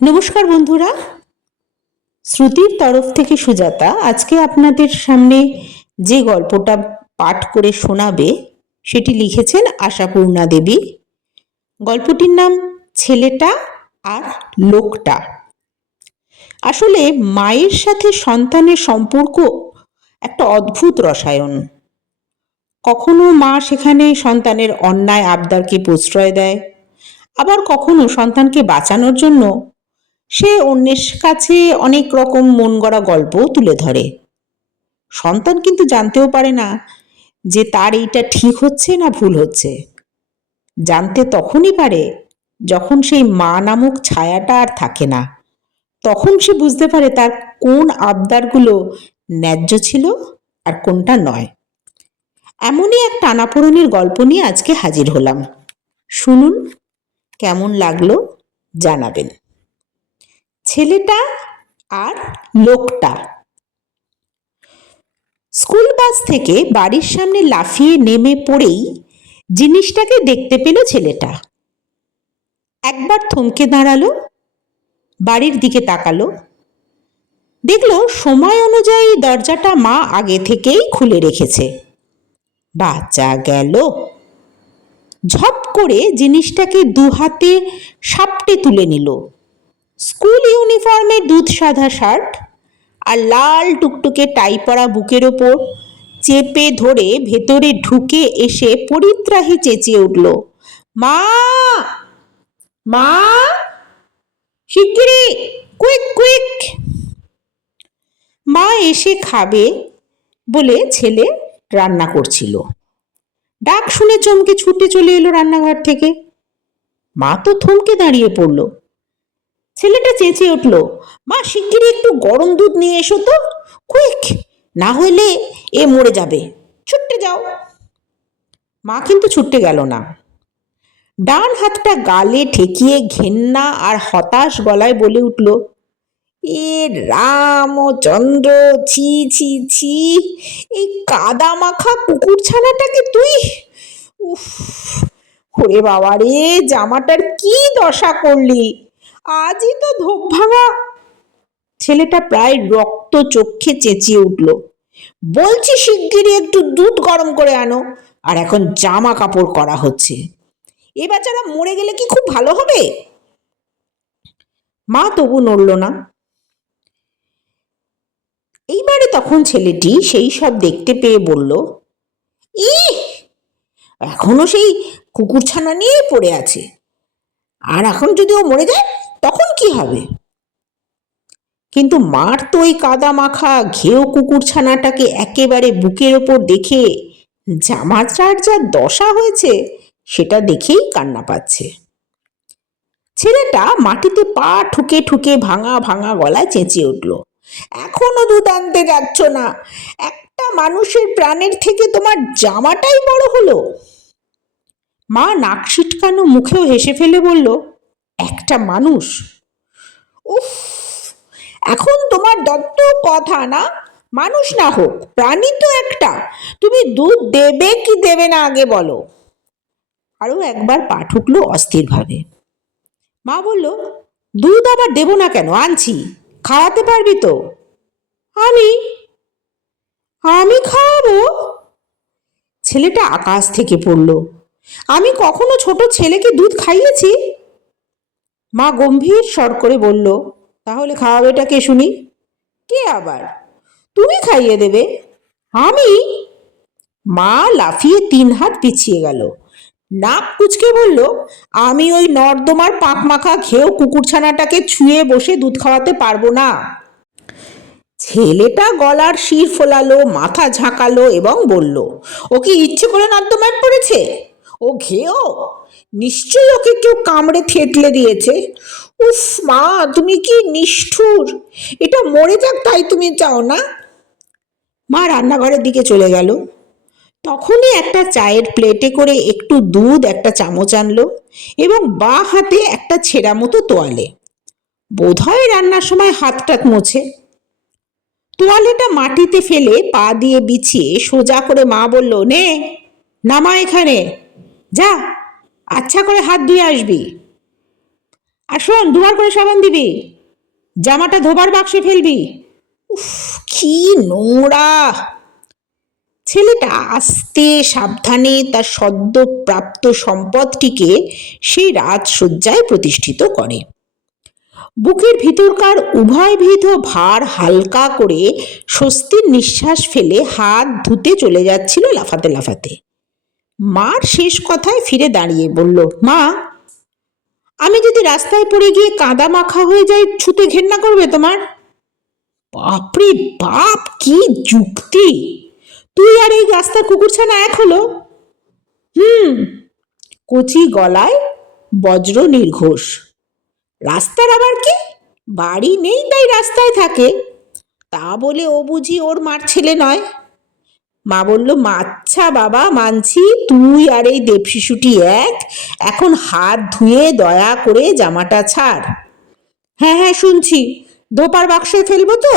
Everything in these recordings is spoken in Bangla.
নমস্কার বন্ধুরা, শ্রুতির তরফ থেকে সুজাতা আজকে আপনাদের সামনে যে গল্পটা পাঠ করে শোনাবে সেটি লিখেছেন আশাপূর্ণা দেবী। গল্পটির নাম ছেলেটা আর লোকটা। আসলে মায়ের সাথে সন্তানের সম্পর্ক একটা অদ্ভুত রসায়ন। কখনো মা সেখানে সন্তানের অন্যায় আবদারকে প্রশ্রয় দেয়, আবার কখনো সন্তানকে বাঁচানোর জন্য সে অন্যের কাছে অনেক রকম মন গড়া গল্পও তুলে ধরে। সন্তান কিন্তু জানতেও পারে না যে তার এইটা ঠিক হচ্ছে না ভুল হচ্ছে। জানতে তখনই পারে যখন সেই মা নামক ছায়াটা আর থাকে না। তখন সে বুঝতে পারে তার কোন আবদারগুলো ন্যায্য ছিল আর কোনটা নয়। এমনই এক টানাপোড়েনের গল্প নিয়ে আজকে হাজির হলাম। শুনুন, কেমন লাগলো জানাবেন। ছেলেটা আর লোকটা। স্কুল বাস থেকে বাড়ির সামনে লাফিয়ে নেমে পড়েই জিনিসটাকে দেখতে পেল ছেলেটা। একবার থমকে দাঁড়ালো, বাড়ির দিকে তাকালো, দেখলো সময় অনুযায়ী দরজাটা মা আগে থেকেই খুলে রেখেছে। বাঁচা গেল। ঝপ করে জিনিসটাকে দু হাতে সাপটে তুলে নিল। স্কুল ইউনিফর্মের দুধ সাদা শার্ট আর লাল টুকটুকে টাই পরা বুকের ওপর চেপে ধরে ভেতরে ঢুকে এসে পরিত্রাহী চেঁচিয়ে উঠল, মা মা, শিগগিরি, কুইক কুইক। মা এসে খাবে বলে ছেলে রান্না করছিল। ডাক শুনে চমকে ছুটে চলে এলো রান্নাঘর থেকে। মা তো থমকে দাঁড়িয়ে পড়ল। ছেলেটা চেঁচিয়ে উঠল, মা শিগগিরি একটু গরম দুধ নিয়ে এসো তো, কুইক, না হইলে এ মরে যাবে, ছুটে যাও। মা কিন্তু ছুটতে গেল না। ডান হাতটা গালে ঠেকিয়ে ঘেন্না আর হতাশ গলায় বলে উঠল, এ রামচন্দ্র, ছি ছি ছি, এই কাদা মাখা কুকুর ছানাটাকে তুই, উফ, ওরে বাবা রে, জামাটার কি দশা করলি, আজই তো ধোপ ভাঙা। ছেলেটা প্রায় রক্ত চোখে চেঁচিয়ে উঠল, বলছি শিগগিরই একটু দুধ গরম করে আনো, আর এখন জামা কাপড় করা হচ্ছে, এ বাচ্চারা মরে গেলে কি খুব ভালো হবে? মা তবু নড়ল না। এইবারে তখন ছেলেটি সেই সব দেখতে পেয়ে বলল, এখনো সেই কুকুরছানা নিয়েই পড়ে আছে, আর এখন যদি ও মরে যায় তখন কি হবে? কিন্তু মার তো ওই কাদা মাখা ঘেউ কুকুরছানাটাকে একেবারে বুকের ওপর দেখে জামাটার যা দশা হয়েছে সেটা দেখেই কান্না পাচ্ছে। ছেলেটা মাটিতে পা ঠুকে ঠুকে ভাঙা ভাঙা গলায় চেঁচিয়ে উঠল, এখনো দুধ আনতে যাচ্ছ না? একটা মানুষের প্রাণের থেকে তোমার জামাটাই বড় হলো। মা নাক ছিটকানো মুখেও হেসে ফেলে বলল, একটা মানুষ? উফ, এখন তোমার দত্ত কথা না, মানুষ না হোক, প্রাণী তো একটা, তুমি দুধ দেবে কি দেবে না আগে বলো। আরও একবার পা ঠুকলো অস্থিরভাবে। মা বলল, দুধ আবার দেবো না কেন, আনছি, খাওয়াতে পারবি তো? আমি আমি খাওয়াবো? ছেলেটা আকাশ থেকে পড়ল। আমি কখনো ছোট ছেলেকে দুধ খাইয়েছি? মা গম্ভীর স্বর করে বলল, তাহলে খাওয়াবেটা কে শুনি? কে আবার? তুমি খাইয়ে দেবে। আমি? মা লাফিয়ে 3 হাত পিছিয়ে গেল, নাক কুচকে বলল, আমি ওই নর্দমার পাক মাখা ঘেউ কুকুরছানাটাকে ছুঁয়ে বসে দুধ খাওয়াতে পারবো না। ছেলেটা গলার শির ফোলালো, মাথা ঝাঁকালো এবং বলল, ও কি ইচ্ছে করে নর্দমায় পড়েছে? ও ঘেও, নিশ্চয়ই ওকে কেউ কামড়ে থেতলে দিয়েছে। উফ মা, তুমি কি নিষ্ঠুর, এটা মরে যাক তাই তুমি চাও না? মা রান্নাঘরের দিকে চলে গেল। তখনই একটা চায়ের প্লেটে করে একটু দুধ একটা চামচ আনলো এবং বাঁ হাতে একটা ছেঁড়া মতো তোয়ালে, বোধহয় রান্নার সময় হাতটা মুছে। তোয়ালেটা মাটিতে ফেলে পা দিয়ে বিছিয়ে সোজা করে মা বলল, নে নামা এখানে, যা আচ্ছা করে হাত ধুয়ে আসবি। আর শোন, দুবার করে সাবান দিবি, জামাটা ধোবার বাক্সে ফেলবি। উফ, কি নোংরা! ছেলেটা আস্তে সাবধানে তার সদ্য প্রাপ্ত সম্পদটিকে সেই রাজসজ্জায় প্রতিষ্ঠিত করে। বুকের ভিতরকার উভয়বিধ ভার হালকা করে স্বস্তির নিঃশ্বাস ফেলে হাত ধুতে চলে যাচ্ছিল লাফাতে লাফাতে। মার শেষ কথায় ফিরে দাঁড়িয়ে বলল, মা, আমি যদি রাস্তায় পড়ে গিয়ে কাদা মাখা হয়ে যাই, ছুতে ঘেন্না করবে তোমার? বাপরে বাপ, কি যুক্তি! তুই আর এই রাস্তার কুকুরছানা এক হলো? কচি গলায় বজ্র নির্ঘোষ। রাস্তার আবার কি? বাড়ি নেই তাই রাস্তায় থাকে, তা বলে ও বুঝি ওর মার ছেলে নয়? মা বলল, আচ্ছা বাবা, মানছি তুই আর এই দেবশিশুটি এক, এখন হাত ধুয়ে দয়া করে জামাটা ছাড়। হ্যাঁ হ্যাঁ শুনছি, ধোপার বাক্সে ফেলবো তো।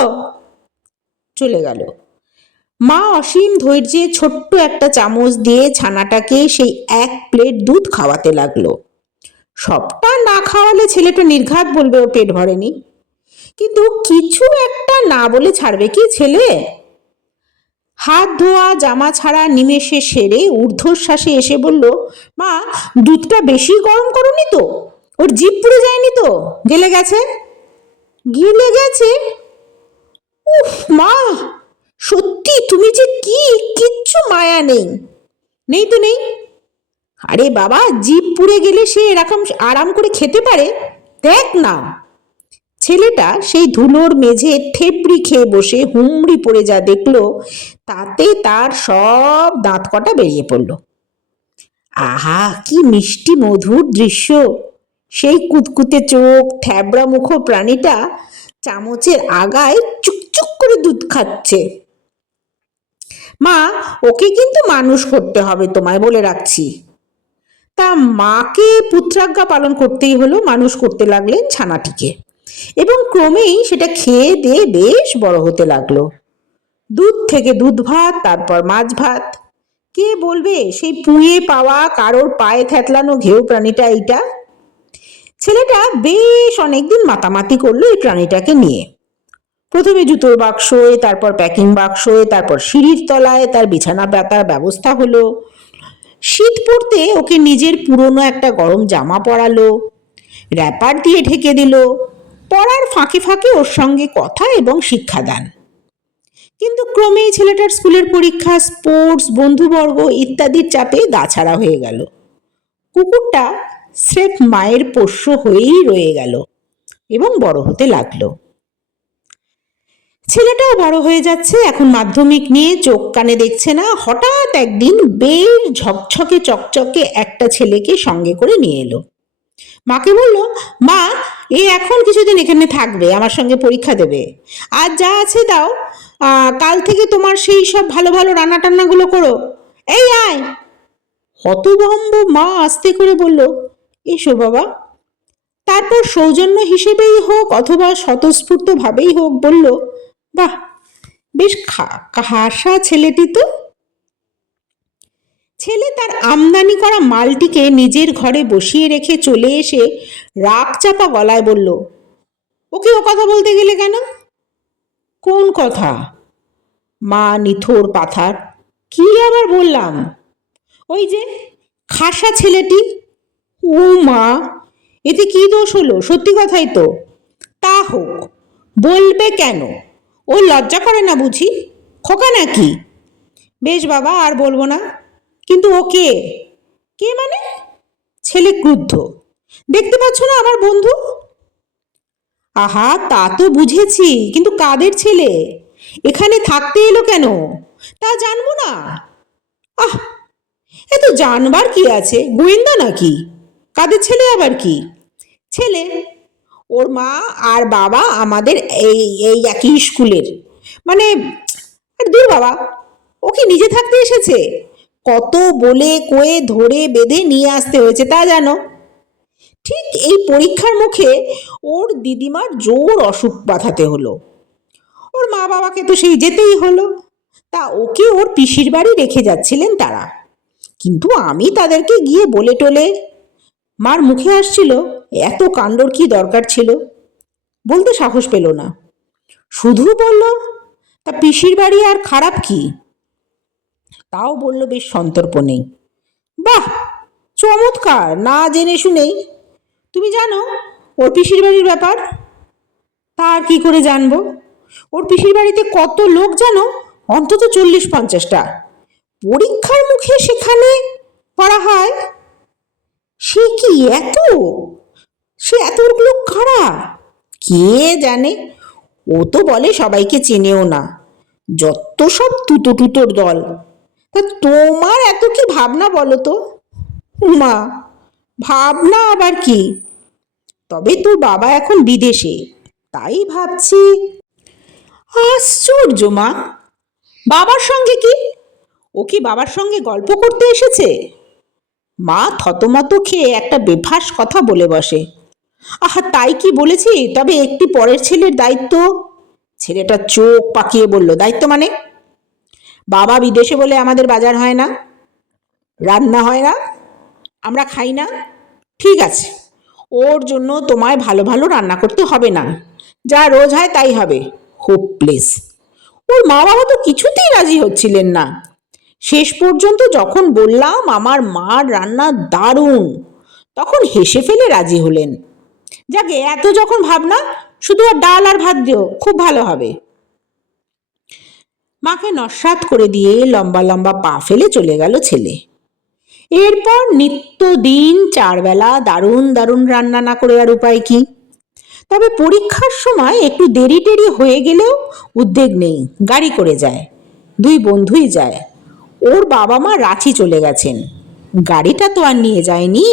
চলে গেল। মা অসীম ধৈর্যে ছোট্ট একটা চামচ দিয়ে ছানাটাকে সেই এক প্লেট দুধ খাওয়াতে লাগলো। সবটা না খাওয়ালে ছেলেটা নির্ঘাত বলবে ও পেট ভরেনি, কিন্তু কিছু একটা না বলে ছাড়বে কি ছেলে? হাত ধোয়া জামা ছাড়া নিমেষে সেরে ঊর্ধ্বশ্বাসে এসে বলল, মা, দুধটা বেশি গরম করনি তো? ওর জিভ পুড়ে যায়নি তো? গেলে গেছে? গিলে গেছে? উফ মা, সত্যি তুমি যে কি, কিচ্ছু মায়া নেই। নেই তো নেই। আরে বাবা, জিভ পুড়ে গেলে সে এরকম আরাম করে খেতে পারে? দেখ না। ছেলেটা সেই ধুলোর মেঝে থেবড়ি খেয়ে বসে হুমড়ি পড়ে যা দেখলো, তাতে তার সব দাঁত কটা বেরিয়ে পড়ল। আহা, কি মিষ্টি মধুর দৃশ্য! সেই কুতকুতে চোখ, থ্যাবড়া মুখ প্রাণীটা চামচের আগায় চুকচুক করে দুধ খাচ্ছে। মা, ওকে কিন্তু মানুষ করতে হবে তোমায়, বলে রাখছি। তা মাকে পুত্রাজ্ঞা পালন করতেই হলো, মানুষ করতে লাগলেন ছানাটিকে, এবং ক্রমেই সেটা খেয়ে দিয়ে বেশ বড় হতে লাগলো। দুধ থেকে দুধ ভাত, তারপর মাছ ভাত। কে বলবে সেই পুঁয়ে পাওয়া কারোর পায়ে থ্যাতলানো ঘেউ প্রাণীটা এইটা? ছেলেটা বেশ অনেকদিন মাতামাতি করলো এই প্রাণীটাকে নিয়ে। প্রথমে জুতোর বাক্সে, তারপর প্যাকিং বাক্সে, তারপর সিঁড়ির তলায় তার বিছানা পাতার ব্যবস্থা হলো। শীত পড়তে ওকে নিজের পুরনো একটা গরম জামা পরালো, র্যাপার দিয়ে ঢেকে দিল, পড়ার ফাঁকে ফাঁকে ওর সঙ্গে কথা এবং শিক্ষাদান। কিন্তু ক্রমেই ছেলেটার স্কুলের পরীক্ষা, স্পোর্টস, বন্ধুবর্গ ইত্যাদির চাপে গাছাড়া হয়ে গেল। কুকুরটা স্রেফ মায়ের পোষ্য হয়েই রয়ে গেল এবং বড় হতে লাগলো। ছেলেটাও বড় হয়ে যাচ্ছে, এখন মাধ্যমিক নিয়ে চোখ কানে দেখছে না। হঠাৎ একদিন বেশ ঝকঝকে চকচকে একটা ছেলেকে সঙ্গে করে নিয়ে এলো। মাকে বলল, মা, এ এখন কিছুদিন এখানে থাকবে, আমার সঙ্গে পরীক্ষা দেবে। আজ যা আছে দাও, কাল থেকে তোমার সেই সব ভালো ভালো রান্না টান্নাগুলো করো। এই আয়। হতভম্ব মা আস্তে করে বলল, এসো বাবা। তারপর সৌজন্য হিসেবেই হোক অথবা স্বতঃস্ফূর্ত ভাবেই হোক বলল, বাহ, বেশ খাসা ছেলেটি তো। ছেলে তার আমদানি করা মালটিকে নিজের ঘরে বসিয়ে রেখে চলে এসে রাগ চাপা গলায় বলল, ওকে ও কথা বলতে গেলে কেন? কোন কথা? মা নিথোর পাথার। কি আবার বললাম? ওই যে খাসা ছেলেটি। ও মা, এতে কি দোষ হলো? সত্যি কথাই তো। তা হোক, বলবে কেন? ও লজ্জা করে না বুঝি? খোকা নাকি? বেশ বাবা, আর বলবো না। কিন্তু ও কে? কে মানে? ছেলে ক্রুদ্ধ। দেখতে পাচ্ছ না আমার বন্ধু? আহা, তা তো বুঝেছি, কিন্তু কাদের ছেলে? এখানে থাকতে এলো কেন তা জানবো না? আহ, এত জানবার কি আছে? গোয়েন্দা নাকি? কাদের ছেলে আবার কি? ছেলে ওর মা আর বাবা আমাদের এই এই একই স্কুলের। মানে, দূর বাবা, ও কি নিজে থাকতে এসেছে? কত বলে কয়ে ধরে বেঁধে নিয়ে আসতে হয়েছে তা জানো? ঠিক এই পরীক্ষার মুখে ওর দিদিমার জোর অসুখ বাঁধাতে হলো। ওর মা বাবাকে তো সেই যেতেই হলো। তা ওকে ওর পিসির বাড়ি রেখে যাচ্ছিলেন তারা, কিন্তু আমি তাদেরকে গিয়ে বলে টোলে মার মুখে আসছিল, এত কাণ্ডর কি দরকার ছিল। বলতে সাহস পেল না, শুধু বলল, তা পিসির বাড়ি আর খারাপ কি? তাও বলল বেশ সন্তর্পণেই, বাহ, চমৎকার, না জেনে শুনেই। তুমি জানো ওর পিসির বাড়ির ব্যাপার? তা আর কি করে জানবো? ওর পিসির বাড়িতে কত লোক জানো? অন্তত 40-50টা। পরীক্ষার মুখে সেখানে পড়া হয়। সে কি এত? সে এত লোক কারা? কে জানে, ও তো বলে সবাইকে চেনেও না। যত সব তুতো টুতোর দল। তা তোমার এত কি ভাবনা বলো তো? মা, ভাবনা আবার কি? তবে তোর বাবা এখন বিদেশে, তাই ভাবছি। আশ্চর্য মা, বাবার সঙ্গে কি? ও কি বাবার সঙ্গে গল্প করতে এসেছে? মা থতমত খেয়ে একটা বেফাস কথা বলে বসে, আহা তাই কি বলেছি, তবে একটি পরের ছেলের দায়িত্ব। ছেলেটা চোখ পাকিয়ে বলল, দায়িত্ব মানে? বাবা বিদেশে বলে আমাদের বাজার হয় না, রান্না হয় না, আমরা খাই না। ঠিক আছে, ওর জন্য তোমায় ভালো ভালো রান্না করতে হবে না, যা রোজ হয় তাই হবে। হোপলেস। ওর মা বাবা তো কিছুতেই রাজি হচ্ছিলেন না। শেষ পর্যন্ত যখন বললাম আমার মার রান্না দারুণ, তখন হেসে ফেলে রাজি হলেন। যাকে এত যখন ভাবনা, শুধু আর ডাল আর ভাত দিও, খুব ভালো হবে। মাকে নস্যাৎ করে দিয়ে লম্বা লম্বা পা ফেলে চলে গেল ছেলে। এরপর নিত্যদিন 4 বেলা দারুণ দারুণ রান্না না করে আর উপায় কি? তবে পরীক্ষার সময় একটু দেরি টেরি হয়ে গেলেও উদ্বেগ নেই, গাড়ি করে যায়। 2 বন্ধুই যায়। ওর বাবা মা রাঁচি চলে গেছেন, গাড়িটা তো আর নিয়ে যায়নি।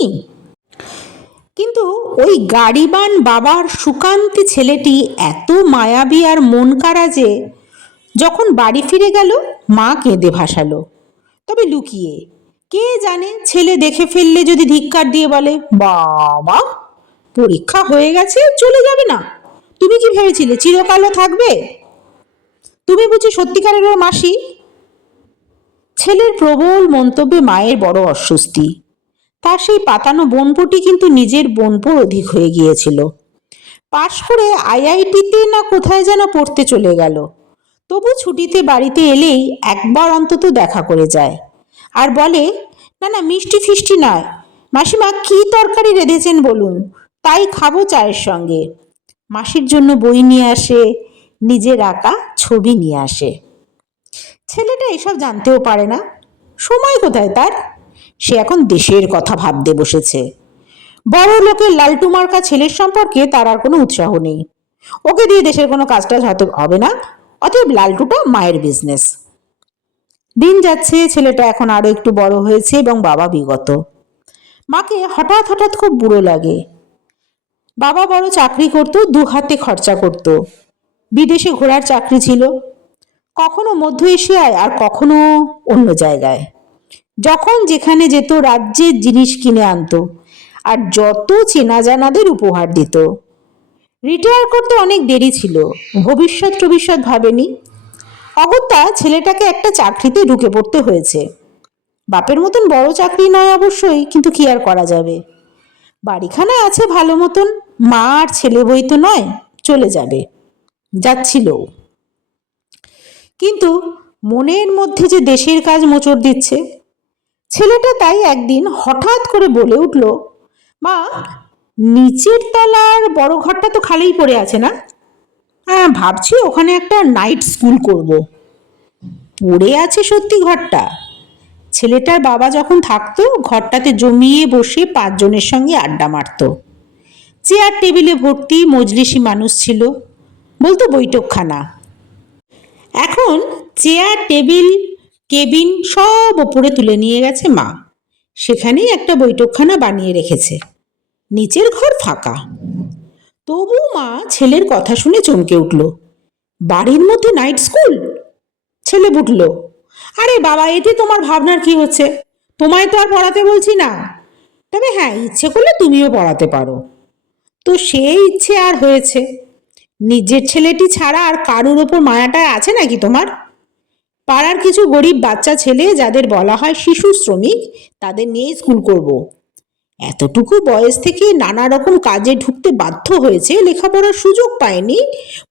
কিন্তু ওই গাড়িবান বাবার সুকান্তি ছেলেটি এত মায়াবী আর মন কাড়া যে যখন বাড়ি ফিরে গেল মা কেঁদে ভাসালো, তবে লুকিয়ে। কে জানে ছেলে দেখে ফেললে যদি ধিক্কার দিয়ে বলে, বাবা পরীক্ষা হয়ে গেছে চলে যাবে না, তুমি কি ভেবেছিলে চিরকালও থাকবে? তুমি বুঝি সত্যিকারের ওর মাসি? ছেলের প্রবল মন্তব্যে মায়ের বড় অস্বস্তি। তার সেই পাতানো বোনপোটি কিন্তু নিজের বোনপোর অধিক হয়ে গিয়েছিল। পাশ করে আইআইটিতে না কোথায় যেন পড়তে চলে গেল। তবু ছুটিতে বাড়িতে এলেই একবার অন্তত দেখা করে যায় আর বলে, না না মিষ্টি ফিষ্টি নয়, মাসিমা কি তরকারি রেঁধেছেন বলুন, তাই খাবো চায়ের সঙ্গে। মাসির জন্য বই নিয়ে আসে, নিজের আঁকা ছবি নিয়ে আসে। ছেলেটা এসব জানতেও পারে না, সময় কোথায় তার। সে এখন দেশের কথা ভাবতে বসেছে। বড় লোকের লালটু মার্কা ছেলের সম্পর্কে তার আর কোনো উৎসাহ নেই। ওকে দিয়ে দেশের কোনো কাজটাজ হয়তো হবে না, অতএব লালটুটা মায়ের বিজনেস। দিন যাচ্ছে, ছেলেটা এখন আরো একটু বড় হয়েছে এবং বাবা বিগত। মাকে হঠাৎ হঠাৎ খুব বুড়ো লাগে। বাবা বড় চাকরি করত, 2 হাতে খরচা করত। বিদেশে ঘোরার চাকরি ছিল, কখনো মধ্য এশিয়ায় আর কখনো অন্য জায়গায়। যখন যেখানে যেত রাজ্যের জিনিস কিনে আনতো আর যত চেনা জানাদের উপহার দিত। রিটায়ার করতে অনেক দেরি ছিল, ভবিষ্যৎ ভাবেনি। অগত্যা ছেলেটাকে একটা চাকরিতে ঢুকে পড়তে হয়েছে। বাপের মতন বড় চাকরি নয় অবশ্যই, কিন্তু কি আর করা যাবে। বাড়িখানা আছে ভালো মতন, মা আর ছেলে বই তো নয়, চলে যাবে, যাচ্ছিল। কিন্তু মনের মধ্যে যে দেশের কাজ মোচড় দিচ্ছে। ছেলেটা তাই একদিন হঠাৎ করে বলে উঠল, মা নিচের তলার বড় ঘরটা তো খালিই পড়ে আছে না? হ্যাঁ, ভাবছি ওখানে একটা নাইট স্কুল করব। পড়ে আছে সত্যি ঘরটা? ছেলেটার বাবা যখন থাকতো ঘরটাতে জমিয়ে বসে 5 জনের সঙ্গে আড্ডা মারত। চেয়ার টেবিলে ভর্তি মজলিসি মানুষ ছিল, বলতো বৈঠকখানা। এখন চেয়ার টেবিল কেবিন সব ওপরে তুলে নিয়ে গেছে মা, সেখানেই একটা বৈঠকখানা বানিয়ে রেখেছে। নিচের ঘর ফাঁকা। তবু মা ছেলের কথা শুনে চমকে উঠল, বাড়ির মধ্যে নাইট স্কুল? ছেলে বুঝল, আরে বাবা এতে তোমার ভাবনার কি হচ্ছে, তোমায় তো আর পড়াতে বলছি না, তবে হ্যাঁ ইচ্ছে করলে তুমিও পড়াতে পারো। তো সেই ইচ্ছে আর হয়েছে। নিজের ছেলেটি ছাড়া আর কারুর ওপর মায়াটা আছে নাকি তোমার? পাড়ার কিছু গরিব বাচ্চা ছেলে যাদের বলা হয় শিশু শ্রমিক, তাদের নিয়েই স্কুল করব। এতটুকু বয়স থেকে নানা রকম কাজে ঢুকতে বাধ্য হয়েছে, লেখাপড়ার সুযোগ পায়নি,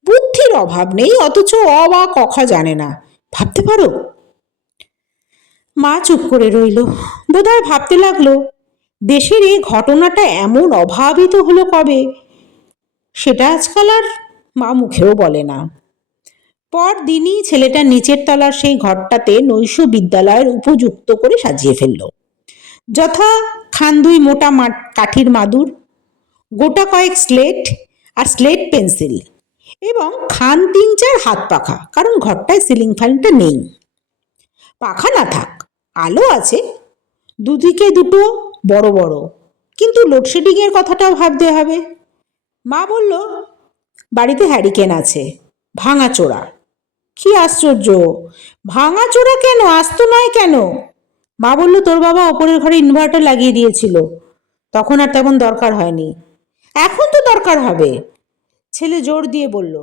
বুদ্ধির অভাব নেই, অথচ অ বা ক খ জানে না। ভাবতে পারো? মা চুপ করে রইল। বোধহয় ভাবতে লাগলো, দেশের এই ঘটনাটা এমন অভাবিত হলো কবে, সেটা আজকাল আর মা মুখেও বলে না। পরদিনই ছেলেটা নিচের তলার সেই ঘরটাতে নৈশ বিদ্যালয়ের উপযুক্ত করে সাজিয়ে ফেলল। যথা খান 2 মোটা কাঠির মাদুর, গোটা কয়েক স্লেট আর স্লেট পেন্সিল, এবং খান 3-4 হাত পাখা, কারণ ঘরটায় সিলিং ফ্যানটা নেই। পাখা না থাক, আলো আছে, দুদিকে দুটো বড় বড়, কিন্তু লোডশেডিংয়ের কথাটাও ভাবতে হবে। মা বলল, বাড়িতে হ্যারিকেন আছে, ভাঙাচোরা। কি আশ্চর্য, ভাঙাচোরা কেন, আস্ত নয় কেন? মা বলল, তোর বাবা ওপরের ঘরে ইনভার্টার লাগিয়ে দিয়েছিল, তখন আর তেমন দরকার হয়নি, এখন তো দরকার হবে। ছেলে জোর দিয়ে বলল,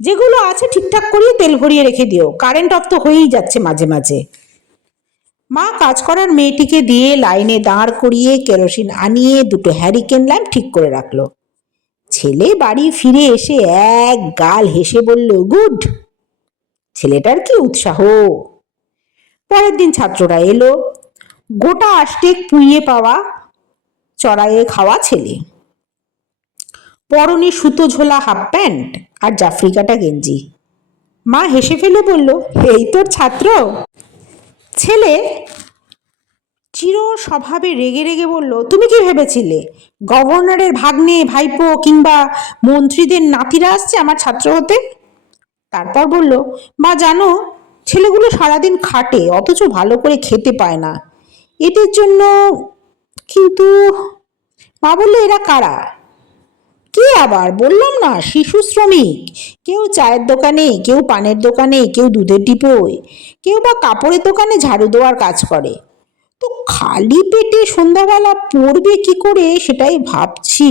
যেগুলো আছে ঠিকঠাক করিয়ে তেল ভরিয়ে রেখে দিও, কারেন্ট অফ তো হয়েই যাচ্ছে মাঝে মাঝে। মা কাজ করার মেয়েটিকে দিয়ে লাইনে দাঁড় করিয়ে কেরোসিন আনিয়ে দুটো হ্যারিকেন ল্যাম্প ঠিক করে রাখলো। ছেলে বাড়ি ফিরে এসে এক গাল হেসে বলল, গুড। ছেলেটার কি উৎসাহ! পরের দিন ছাত্ররা এলো, গোটা আষ্টেক পুইয়ে পাওয়া চড়াইয়ে খাওয়া ছেলে, পরনে সুতো ঝোলা হাফ প্যান্ট আর জাফরি কাটা গেঞ্জি। মা হেসে ফেলে বলল, এই তোর ছাত্র? ছেলে চির স্বভাবে রেগে রেগে বলল, তুমি কি ভেবেছিলে গভর্নরের ভাগ্নে, ভাইপো কিংবা মন্ত্রীদের নাতিরা আসছে আমার ছাত্র হতে? তারপর বলল, মা জানো, ছেলেগুলো সারাদিন খাটে অথচ ভালো করে খেতে পায় না, এদের জন্য। কিন্তু মা বলল, এরা কারা? কে আবার? বললাম না, শিশু শ্রমিক। কেউ চায়ের দোকানে, কেউ পানের দোকানে, কেউ দুধের ডিপোয়, কেউ বা কাপড়ের দোকানে ঝাড়ু দেওয়ার কাজ করে। তো খালি পেটে সন্ধ্যাবেলা পড়বে কি করে, সেটাই ভাবছি।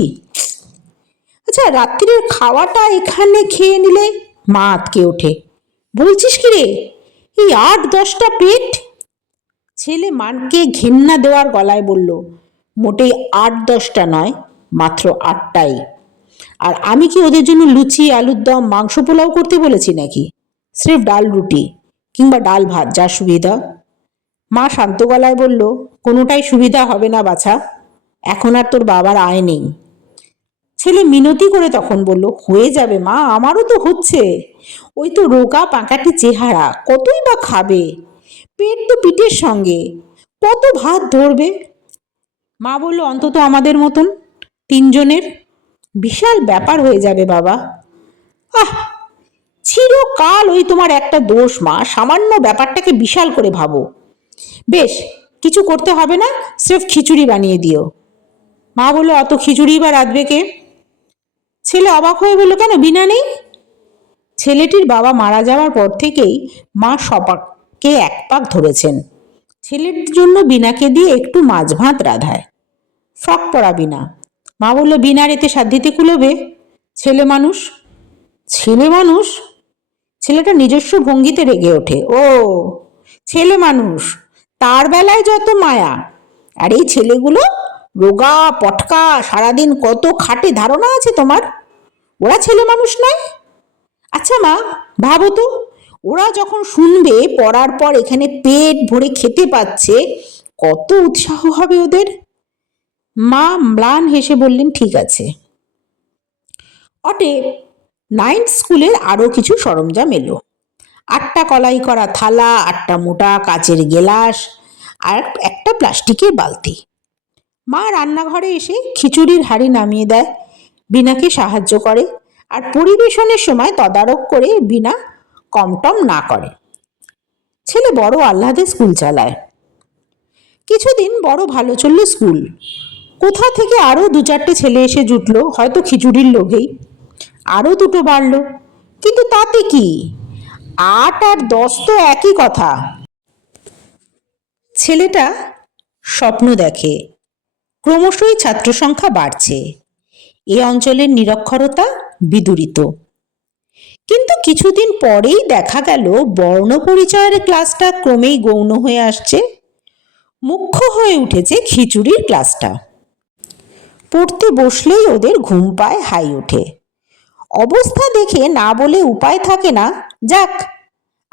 আচ্ছা, রাত্রির খাওয়াটা এখানে খেয়ে নিলে? মা আতকে ওঠে, বলছিস কি রে, এই 8-10টা পেট? ছেলে মানকে ঘেন্না দেওয়ার গলায় বলল, মোটেই 8-10টা নয়, মাত্র 8টাই। আর আমি কি ওদের জন্য লুচি, আলুর দম, মাংস পোলাও করতে বলেছি নাকি? স্রেফ ডাল রুটি কিংবা ডাল ভাত, যা সুবিধা। মা শান্ত গলায় বলল, কোনোটাই সুবিধা হবে না বাছা, এখন আর তোর বাবার আয় নেই। ছেলে মিনতি করে তখন বলল, হয়ে যাবে মা, আমারও তো হচ্ছে, ওই তো রোগা পাকাটি চেহারা, কতই বা খাবে, পেট তো পিঠের সঙ্গে, কত ভাত ধরবে? মা বলল, অন্তত আমাদের মতন 3 জনের। বিশাল ব্যাপার হয়ে যাবে বাবা। আহ, চিরকাল ওই তোমার একটা দোষ মা, সামান্য ব্যাপারটাকে বিশাল করে ভাবো। বেশ, কিছু করতে হবে না, স্রেফ খিচুড়ি বানিয়ে দিও। মা বলল, অত খিচুড়ি বা রাঁধবে কে? ছেলে অবাক হয়ে বলল, কেন, বিনা নেই? ছেলেটির বাবা মারা যাওয়ার পর থেকেই মা সপাকে 1 পাক ধরেছেন ছেলের জন্য বিনাকে দিয়ে একটু মাছ ভাত রাঁধায়। ফ্রক পরা বিনা। মা বলল, বিনার এতে সাধ্যিতে কুলোবে? ছেলে মানুষ। ছেলে মানুষ? ছেলেটা নিজস্ব ভঙ্গিতে রেগে ওঠে, ও ছেলে মানুষ, তার বেলায় যত মায়া, আর এই ছেলেগুলো রোগা পটকা, সারাদিন কত খাটে, ধারণা আছে তোমার? ওরা ছেলে মানুষ নয়? আচ্ছা মা, ভাবো তো, ওরা যখন শুনবে পড়ার পর এখানে পেট ভরে খেতে পাচ্ছে, কত উৎসাহ হবে ওদের। মা ম্লান হেসে বললেন, ঠিক আছে। অটে 9th স্কুলের আরও কিছু সরঞ্জাম এলো। 8টা কলাই করা থালা, 8টা মোটা কাচের গেলাস, আর একটা প্লাস্টিকের বালতি। মা রান্নাঘরে এসে খিচুড়ির হাঁড়ি নামিয়ে দেয়, বিনাকে সাহায্য করে, আর পরিবেশনের সময় তদারক করে বিনা কমটম না করে। ছেলে বড় আহ্লাদে স্কুল চালায়। কিছুদিন বড় ভালো চলল স্কুল। কোথা থেকে আরও 2-4টে ছেলে এসে জুটলো, হয়তো খিচুড়ির লোভেই। আরও 2টো বাড়ল, কিন্তু তাতে কি, 8 আর 10 তো একই কথা। ছেলেটা স্বপ্ন দেখে ক্রমশই ছাত্র সংখ্যা বাড়ছে, এ অঞ্চলের নিরক্ষরতা বিদূরিত। কিন্তু কিছুদিন পরেই দেখা গেল বর্ণ পরিচয়ের ক্লাসটা ক্রমেই গৌণ হয়ে আসছে, মুখ্য হয়ে উঠেছে খিচুড়ির ক্লাসটা। পড়তে বসলেই ওদের ঘুম পায় হাই ওঠে। অবস্থা দেখে না বলে উপায় থাকে না, যাক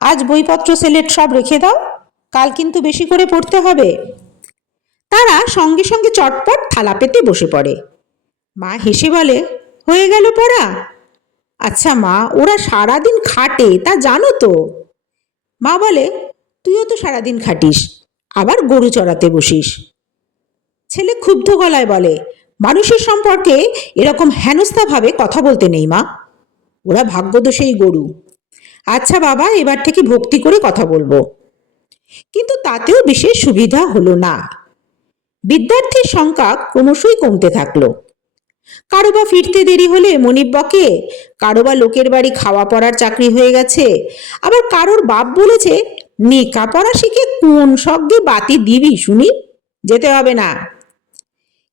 আজ বইপত্র সেলেট সব রেখে দাও, কাল কিন্তু বেশি করে পড়তে হবে। তারা সঙ্গে সঙ্গে চটপট থালা পেতে বসে পড়ে। মা হেসে বলে, হয়ে গেল পড়া? আচ্ছা মা, ওরা সারাদিন খাটে তা জানো তো। মা বলে, তুইও তো সারাদিন খাটিস, আবার গরু চড়াতে বসিস। ছেলে ক্ষুব্ধ গলায় বলে, মানুষের সম্পর্কে এরকম হেনস্থাভাবে কথা বলতে নেই মা, ওরা ভাগ্যদোষেই গরু। আচ্ছা বাবা, এবার থেকে ভক্তি করে কথা বলবো। কিন্তু তাতেও বিশেষ সুবিধা হলো না। বিদ্যার্থীর সংখ্যা ক্রমশই কমতে থাকলো। কারো বা ফিরতে দেরি হলে মনিব বকে, কারো বা লোকের বাড়ি খাওয়া পড়ার চাকরি হয়ে গেছে, আবার কারোর বাপ বলেছে, নেকাপড়া শিখে কোন সঙ্গে বাতি দিবি শুনি, যেতে হবে না।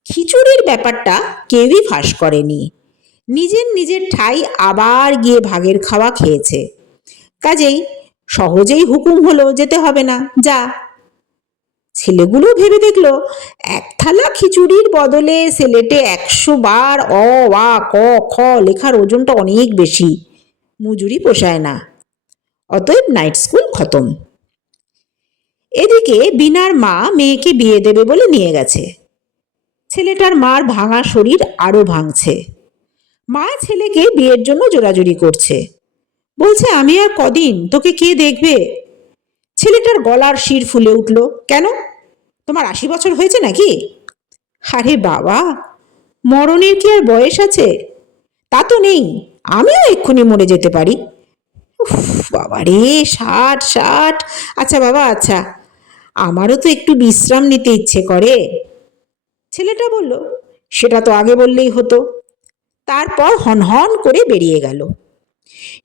খিচুড়ির ব্যাপারটা কেউই ফাঁস করেনি, নিজের নিজের ঠাই আবার গিয়ে ভাগের খাওয়া খেয়েছে। কাজেই সহজেই হুকুম হলো, যেতে হবে না, যা। ছেলেগুলো ভেবে দেখলো, এক থালা খিচুড়ির বদলে সেলেটে 100 বার অ আ ক খ লেখার ওজনটা অনেক বেশি, মজুরি পোষায় না। অতএব নাইট স্কুল খতম। এদিকে বিনার মা মেয়েকে বিয়ে দেবে বলে নিয়ে গেছে। ছেলেটার মার ভাঙা শরীর আরো ভাঙছে। মা ছেলেকে বিয়ের জন্য জোরাজুরি করছে, বলছে, আমি আর কদিন, তোকে কে দেখবে? ছেলেটার গলার শির ফুলে উঠল, কেন, তোমার 80 বছর হয়েছে নাকি? আরে বাবা, মরণের কি আর বয়স আছে? তা তো নেই, আমিও এক্ষুনি মরে যেতে পারি। উফ বাবা রে, 60। আচ্ছা বাবা, আচ্ছা, আমারও তো একটু বিশ্রাম নিতে ইচ্ছে করে। ছেলেটা বলল, সেটা তো আগে বললেই হতো। তারপর হনহন করে বেরিয়ে গেল।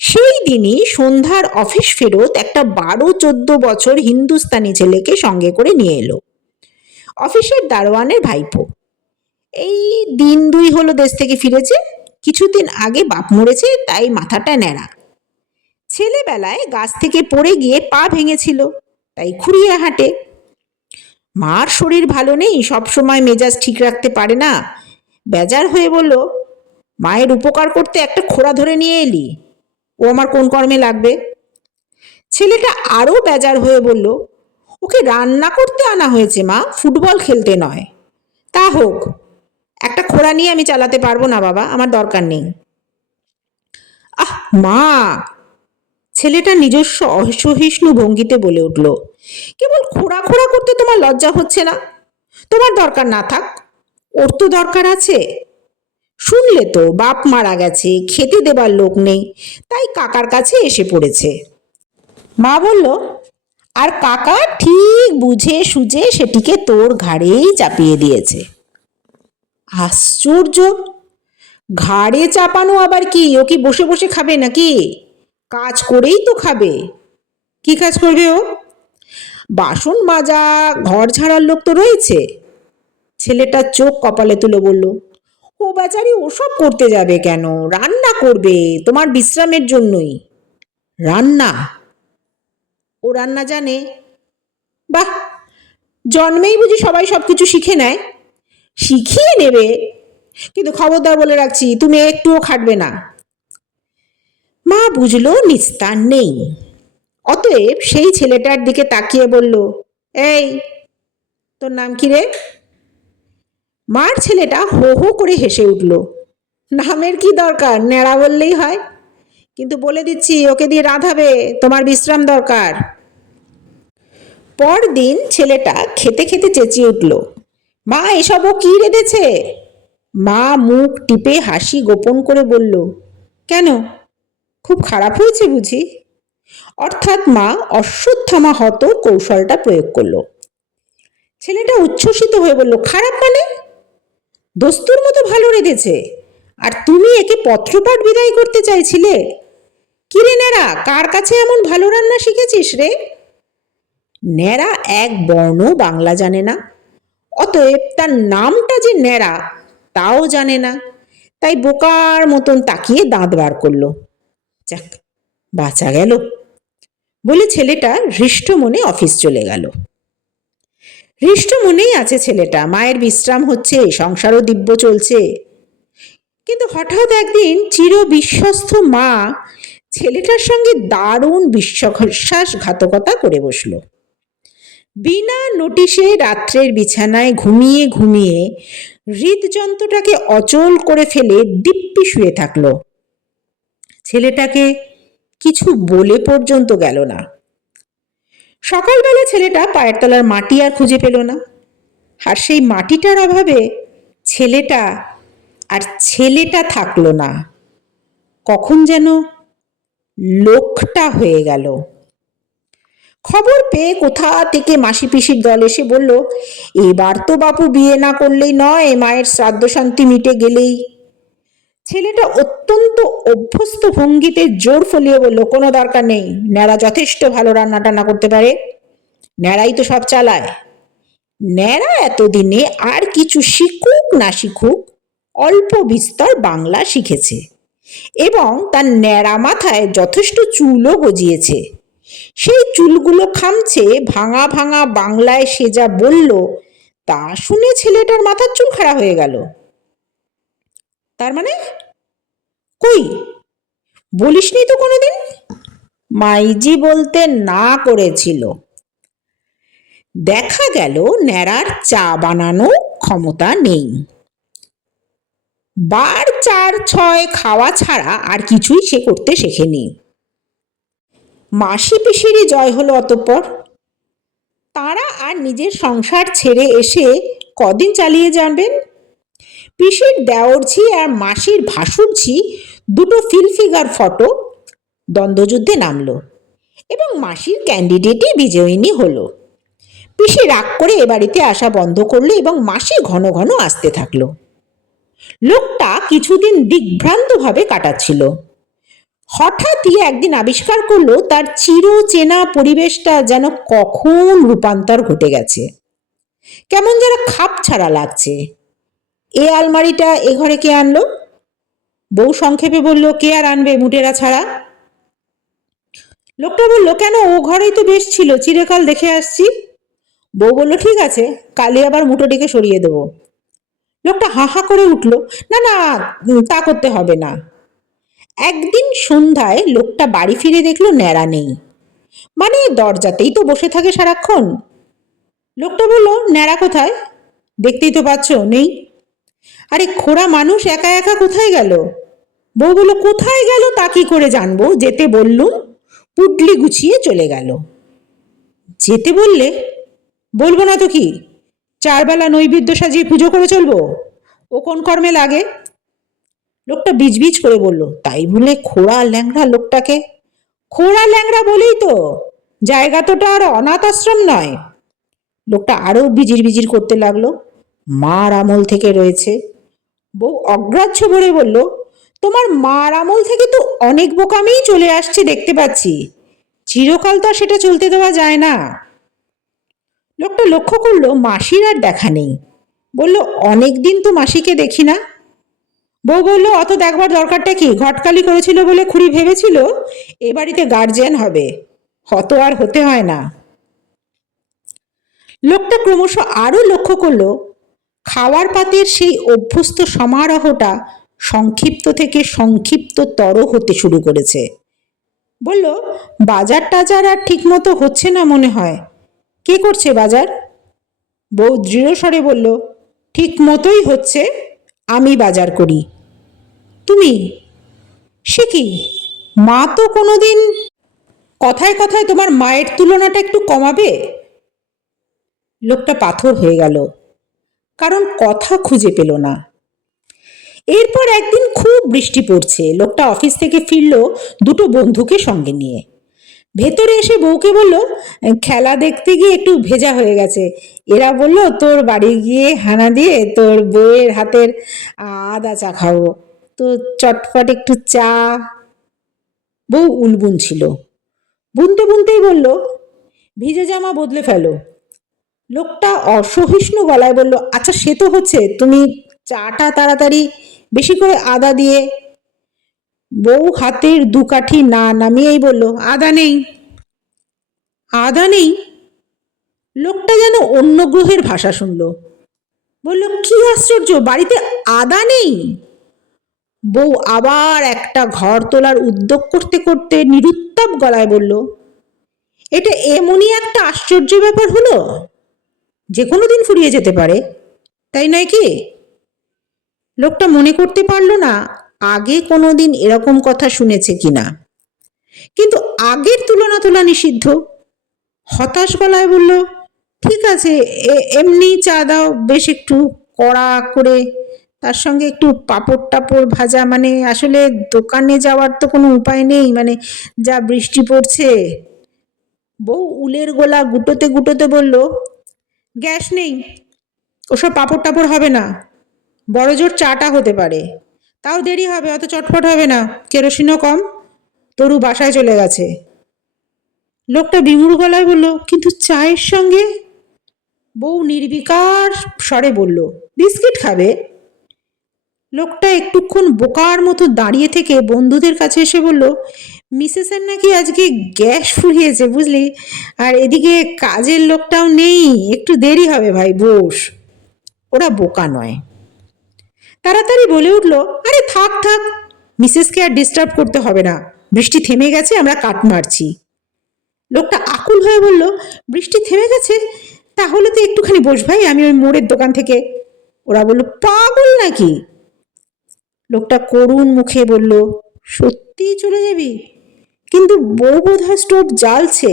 সেই দিনই সন্ধ্যার অফিস ফেরত একটা 12-14 বছর হিন্দুস্তানি ছেলেকে সঙ্গে করে নিয়ে এলো। অফিসের দারোয়ানের ভাইপো। এই দিন 2 হলো দেশ থেকে ফিরেছে, কিছুদিন আগে বাপ মরেছে, তাই মাথাটা ন্যাড়া। ছেলেবেলায় গাছ থেকে পড়ে গিয়ে পা ভেঙেছিল, তাই খুঁড়িয়ে হাঁটে। মার শরীর ভালো নেই, সবসময় মেজাজ ঠিক রাখতে পারে না। বেজার হয়ে বলল, মায়ের উপকার করতে একটা খোড়া ধরে নিয়ে এলি, ও আমার কোন কর্মে লাগবে? ছেলেটা আরো বেজার হয়ে বলল, ওকে রান্না করতে আনা হয়েছে মা, ফুটবল খেলতে নয়। তা হোক, একটা খোড়া নিয়ে আমি চালাতে পারবো না বাবা, আমার দরকার নেই। আহ মা, ছেলেটা নিজস্ব অসহিষ্ণু ভঙ্গিতে বলে উঠল, কেবল খোড়া খোড়া করতে তোমার লজ্জা হচ্ছে না? তোমার দরকার না থাক, ওর তো দরকার আছে। শুনলে তো, বাপ মারা গেছে, খেতে দেবার লোক নেই, তাই কাকার কাছে এসে পড়েছে। মা বলল, আর কাকা ঠিক বুঝে সুঝে সেটিকে তোর ঘাড়েই চাপিয়ে দিয়েছে। আশ্চর্য, ঘাড়ে চাপানো আবার কি? ও কি বসে বসে খাবে নাকি? কাজ করেই তো খাবে। কি কাজ করবে ও? বাসন মাজা, ঘর ঝাড়ার লোক তো রয়েছে। ছেলেটা চোখ কপালে তুলে বলল, ও বেচারি ওসব করতে যাবে কেন, রান্না করবে তোমার বিশ্রামের জন্যই। রান্না? ও রান্না জানে? বাহ, জন্মেই বুঝি সবাই সবকিছু শিখে নেয়? শিখিয়ে নেবে, কিন্তু খবরদার বলে রাখছি, তুমি একটুও খাটবে না। মা বুঝলো নিস্তার নেই। অতএব সেই ছেলেটার দিকে তাকিয়ে বলল, এই, তোর নাম কি রে? মার ছেলেটা হো হো করে হেসে উঠল, নামের কি দরকার, ন্যাড়া বললেই হয়। কিন্তু বলে দিচ্ছি, ওকে দিয়ে রাঁধাবে, তোমার বিশ্রাম দরকার। পরদিন ছেলেটা খেতে খেতে চেঁচিয়ে উঠল, মা, এসব ও কি রেঁধেছে? মা মুখ টিপে হাসি গোপন করে বলল, কেন, খুব খারাপ হয়েছে বুঝি? অর্থাৎ মা অশ্বত্থামা হত কৌশলটা প্রয়োগ করলো। ছেলেটা উচ্ছ্বসিত হয়ে বলল, খারাপ মানে? দস্তুর মতো ভালো রেঁধেছে, আর তুমি একে পত্রপাঠ বিদায় করতে চাইছিলে? কিরে ন্যাড়া, কার কাছে এমন ভালো রান্না শিখেছিস রে? ন্যাড়া এক বর্ণ বাংলা জানে না, অতএব তার নামটা যে ন্যাড়া তাও জানে না, তাই বোকার মতন তাকিয়ে দাঁত বার করলো। যাক, বাঁচা গেল বলে ছেলেটা হৃষ্ট মনে অফিস চলে গেল। হৃষ্ট মনেই আছে ছেলেটা, মায়ের বিশ্রাম হচ্ছে, সংসারও দিব্য চলছে। কিন্তু হঠাৎ একদিন চির বিশ্বস্ত মা ছেলেটার সঙ্গে দারুণ বিশ্বাসঘাতকতা করে বসল। বিনা নোটিশে রাত্রের বিছানায় ঘুমিয়ে ঘুমিয়ে হৃদযন্ত্রটাকে অচল করে ফেলে দিব্যি শুয়ে থাকলো। ছেলেটাকে কিছু বলে পর্যন্ত গেল না। সকালবেলা ছেলেটা পায়ের তলার মাটি আর খুঁজে পেল না, আর সেই মাটিটার অভাবে ছেলেটা থাকলো না, কখন যেন লোকটা হয়ে গেল। খবর পেয়ে কোথা থেকে মাসি পিসির দল এসে বলল, এবার তো বাপু বিয়ে না করলেই নয়, মায়ের শ্রাদ্ধ শান্তি মিটে গেলেই। ছেলেটা অত্যন্ত অভ্যস্ত ভঙ্গিতে জোর ফলিয়ে বলল, কোনো দরকার নেই, ন্যাড়া যথেষ্ট ভালো রান্না টান্না করতে পারে, ন্যাড়াই তো সব চালায়। ন্যাড়া এতদিনে আর কিছু শিখুক না শিখুক অল্প বিস্তর বাংলা শিখেছে এবং তার ন্যাড়া মাথায় যথেষ্ট চুলও গজিয়েছে। সেই চুলগুলো খামছে ভাঙা ভাঙা বাংলায় সে যা বলল তা শুনে ছেলেটার মাথার চুল খাড়া হয়ে গেল। তার মানে কই, বলিসনি তো কোনোদিন? মাইজি বলতে না করেছিল। দেখা গেল ন্যাড়ার চা বানানো ক্ষমতা নেই। বার 4-6 খাওয়া ছাড়া আর কিছুই সে করতে শেখেনি। মাসি পিসিরই জয় হলো অতঃপর। তারা আর নিজের সংসার ছেড়ে এসে কদিন চালিয়ে যাবেন। পিসির দেওরঝি আর মাসির ভাসুরঝি দুটো ফিল্মফিগার ফটো দ্বন্দ্বযুদ্ধে নামলো এবং মাসির ক্যান্ডিডেটই বিজয়িনী হলো। পিসি রাগ করে এ বাড়িতে আসা বন্ধ করলো এবং মাসি ঘন ঘন আসতে থাকলো। লোকটা কিছুদিন দিগ্ভ্রান্তভাবে কাটাচ্ছিল। হঠাৎই একদিন আবিষ্কার করলো তার চিরচেনা পরিবেশটা যেন কখন রূপান্তর ঘটে গেছে, কেমন যেন খাপ ছাড়া লাগছে। এ আলমারিটা এ ঘরে কে আনলো? বউ সংক্ষেপে বলল, কে আর আনবে, মুটেরা ছাড়া। লোকটা বলল, কেন, ও ঘরেই তো বেশ ছিল, চিরকাল দেখে আসছি। বউ বলল, ঠিক আছে, কালই আবার মুটোটিকে সরিয়ে দেবো। লোকটা হা হা করে উঠল, না না, তা করতে হবে না। একদিন সন্ধ্যায় লোকটা বাড়ি ফিরে দেখলো ন্যাড়া নেই, মানে দরজাতেই তো বসে থাকে সারাক্ষণ। লোকটা বলল, ন্যাড়া কোথায়? দেখতেই তো পাচ্ছ নেই। আরে খোড়া মানুষ একা একা কোথায় গেল? বউ বলল, কোথায় গেল তা কি করে জানবো, যেতে বললুম, পুটলি গুছিয়ে চলে গেল। যেতে বললে? বলবো না তো কি, 4 বেলা নৈবেদ্য সাজিয়ে পুজো করে চলবো, ও কোন কর্মে লাগে? লোকটা বিজবিজ করে বলল, তাই বলে খোড়া ল্যাংড়া লোকটাকে? খোড়া ল্যাংড়া বলেই তো, জায়গা তোটা আর অনাথ আশ্রম নয়। লোকটা আরো বিজির বিজির করতে লাগলো, মার আমল থেকে রয়েছে। বউ অগ্রাহ্য ভরে বলল, তোমার মার আমল থেকে তো অনেক বোকামিই চলে আসছে দেখতে পাচ্ছি, চিরকাল তো সেটা চলতে দেওয়া যায় না। লোকটা লক্ষ্য করলো মাসির আর দেখা নেই, বলল, অনেক দিন তো মাসিকে দেখি না। বউ বলল, অত দেখবার দরকারটা কি, ঘটকালি করেছিল বলে খুড়ি ভেবেছিল এ বাড়িতে গার্জিয়ান হবে, অত আর হতে হয় না। লোকটা ক্রমশ আরো লক্ষ্য করলো খাওয়ার পাতের সেই অভ্যস্ত সমারোহটা সংক্ষিপ্ত থেকে সংক্ষিপ্ততর হতে শুরু করেছে। বলল, বাজার টাজার আর ঠিক মতো হচ্ছে না মনে হয়, কে করছে বাজার? বউ দৃঢ় স্বরে বলল, ঠিক মতোই হচ্ছে, আমি বাজার করি। তুমি? সে কি, মা তো কোনোদিন। কথায় কথায় তোমার মায়ের তুলনাটা একটু কমাবে। লোকটা পাথর হয়ে গেল, কারণ কথা খুঁজে পেল না। এরপর একদিন খুব বৃষ্টি পড়ছে, লোকটা অফিস থেকে ফিরল দুটো বন্ধুকে সঙ্গে নিয়ে। ভেতরে এসে বউকে বলল, খেলা দেখতে গিয়ে একটু ভেজা হয়ে গেছে, এরা বলল তোর বাড়ি গিয়ে হানা দিয়ে তোর বউয়ের হাতের আদা চা খাবো, তো চটপট একটু চা। বউ উলবুন ছিল, বুনতে বুনতেই বলল, ভিজে জামা বদলে ফেলো। লোকটা অসহিষ্ণু গলায় বলল, আচ্ছা সে তো হচ্ছে, তুমি চাটা তাড়াতাড়ি বেশি করে আদা দিয়ে। বউ হাতের 2 কাঠি না নামিয়েই বলল, আদা নেই। আদা নেই? লোকটা যেন অন্য গ্রহের ভাষা শুনল। বলল, কি আশ্চর্য, বাড়িতে আদা নেই? বউ আবার একটা ঘর তোলার উদ্যোগ করতে করতে নিরুত্তাপ গলায় বলল, এটা এমনই একটা আশ্চর্য ব্যাপার হলো, যে কোনো দিন ফুরিয়ে যেতে পারে, তাই নয় কি? লোকটা মনে করতে পারল না আগে কোনো দিন এরকম কথা শুনেছে কিনা, কিন্তু আগের তুলনা তোলা নিষিদ্ধ। হতাশ গলায় বলল, ঠিক আছে, এমনি চা দাও, বেশ একটু কড়া করে, তার সঙ্গে একটু পাঁপড় টাপড় ভাজা, মানে আসলে দোকানে যাওয়ার তো কোনো উপায় নেই, মানে যা বৃষ্টি পড়ছে। বউ উলের গোলা গুটোতে গুটোতে বলল, গ্যাস নেই, ওসব পাঁপড় টাপড় হবে না, বড় জোর চাটা হতে পারে, তাও দেরি হবে, অত চটপট হবে না, কেরোসিনও কম, তরু বাসায় চলে গেছে। লোকটা বিমূঢ় গলায় বলল, কিন্তু চায়ের সঙ্গে? বউ নির্বিকার স্বরে বলল, বিস্কিট খাবে? লোকটা একটুক্ষণ বোকার মতো দাঁড়িয়ে থেকে বন্ধুদের কাছে এসে বলল, মিসেসের নাকি আজকে গ্যাস ফুরিয়েছে বুঝলি, আর এদিকে কাজের লোকটাও নেই, একটু দেরি হবে ভাই, বস। ওরা বোকা নয়, তাড়াতাড়ি বলে উঠল, আরে থাক থাক, মিসেসকে আর ডিস্টার্ব করতে হবে না, বৃষ্টি থেমে গেছে, আমরা কাট মারছি। লোকটা আকুল হয়ে বলল, বৃষ্টি থেমে গেছে? তাহলে তো একটুখানি বস ভাই, আমি ওই মোড়ের দোকান থেকে। ওরা বলল, পাগল নাকি? লোকটা করুণ মুখে বলল, সত্যিই চলে যাবি? কিন্তু বউ বোধহয় স্টোভ জ্বালছে।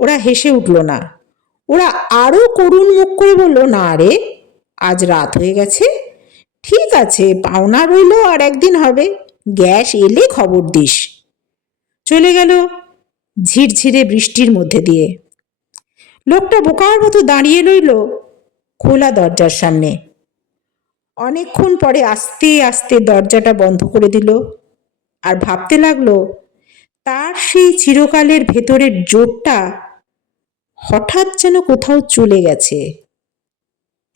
ওরা হেসে উঠল না। ওরা আরো করুণ মুখ করে বলল, না রে, আজ রাত হয়ে গেছে, ঠিক আছে, পাওনা রইল, আর একদিন হবে, গ্যাস এলে খবর দিস। চলে গেল ঝিরঝিরে বৃষ্টির মধ্যে দিয়ে। লোকটা বোকার মতো দাঁড়িয়ে রইল খোলা দরজার সামনে। অনেকক্ষণ পরে আস্তে আস্তে দরজাটা বন্ধ করে দিল, আর ভাবতে লাগলো তার সেই চিরকালের ভেতরের জোরটা হঠাৎ যেন কোথাও চলে গেছে,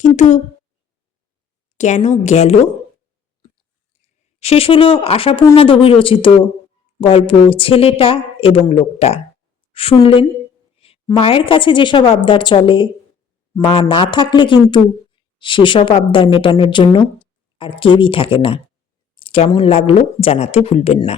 কিন্তু কেন গেল? শেষ হলো আশাপূর্ণা দেবী রচিত গল্প ছেলেটা এবং লোকটা। শুনলেন, মায়ের কাছে যেসব আবদার চলে, মা না থাকলে কিন্তু সেসব আবদার মেটানোর জন্য আর কেউই থাকে না। কেমন লাগলো জানাতে ভুলবেন না।